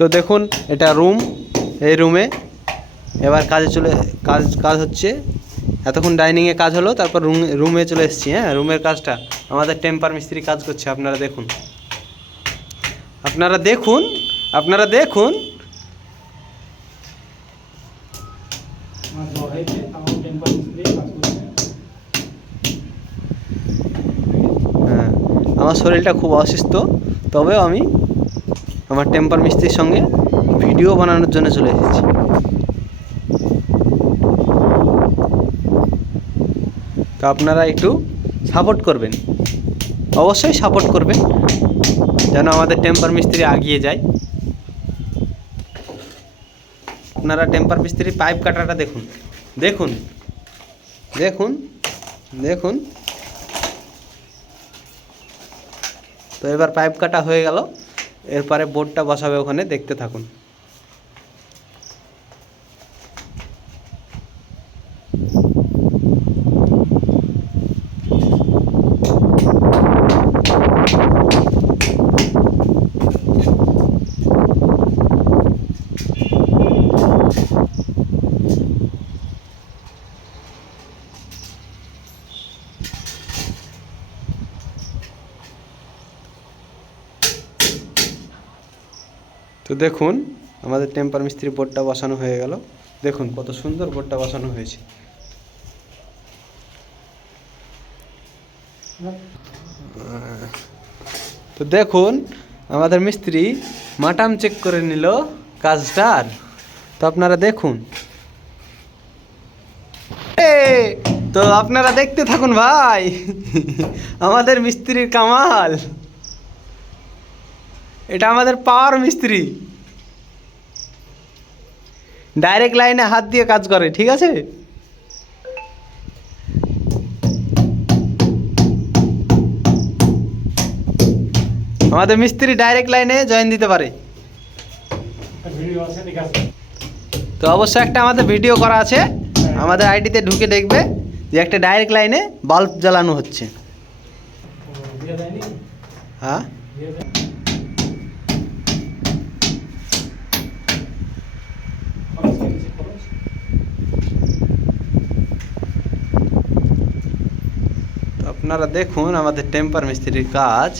তো দেখুন, এটা রুম এই রুমে এবার কাজে চলে, কাজ কাজ হচ্ছে। এতক্ষণ ডাইনিংয়ে কাজ হলো, তারপর রুম রুমে চলে এসেছি হ্যাঁ? রুমের কাজটা। আমাদের টেম্পার মিস্ত্রি কাজ করছে, আপনারা দেখুন। আপনারা দেখুন আপনারা দেখুন। হ্যাঁ আমার শরীরটা খুব অসুস্থ, তবেও আমি আমার টেম্পার মিস্ত্রির সঙ্গে ভিডিও বানানোর জন্য চলে এসেছি। তো আপনারা একটু সাপোর্ট করবেন। অবশ্যই সাপোর্ট করবেন, যেন আমাদের টেম্পার মিস্ত্রি আগিয়ে যায়। আপনারা টেম্পার মিস্ত্রি পাইপ কাটাটা দেখুন। দেখুন দেখুন দেখুন। তো এবার পাইপ কাটা হয়ে গেল। এরপরে বোর্ডটা বসাবে ওখানে দেখতে থাকুন। তো দেখুন, আমাদের টেম্পার মিস্ত্রি বোর্ডটা বসানো হয়ে গেল। দেখুন কত সুন্দর বোর্ডটা বসানো হয়েছে। তো দেখুন, আমাদের মিস্ত্রি মাটাম চেক করে নিল কাজটার তো আপনারা দেখুন। তো আপনারা দেখতে থাকুন ভাই। আমাদের মিস্ত্রির কামাল। এটা আমাদের পাওয়ার মিস্ত্রি। ডাইরেক্ট লাইনে হাত দিয়ে কাজ করে, ঠিক আছে? আমাদের মিস্ত্রি ডাইরেক্ট লাইনে জয়েন দিতে পারে। তো অবশ্যই একটা আমাদের ভিডিও করা আছে। আমাদের আইডিতে ঢুকে দেখবে যে একটা ডাইরেক্ট লাইনে বাল্ব জ্বালানো হচ্ছে। হ্যাঁ দিয়ে দেয় খরচ কেটেছে, খরচ? তো আপনারা দেখুন আমাদের টেম্পার মিস্ত্রির কাজ।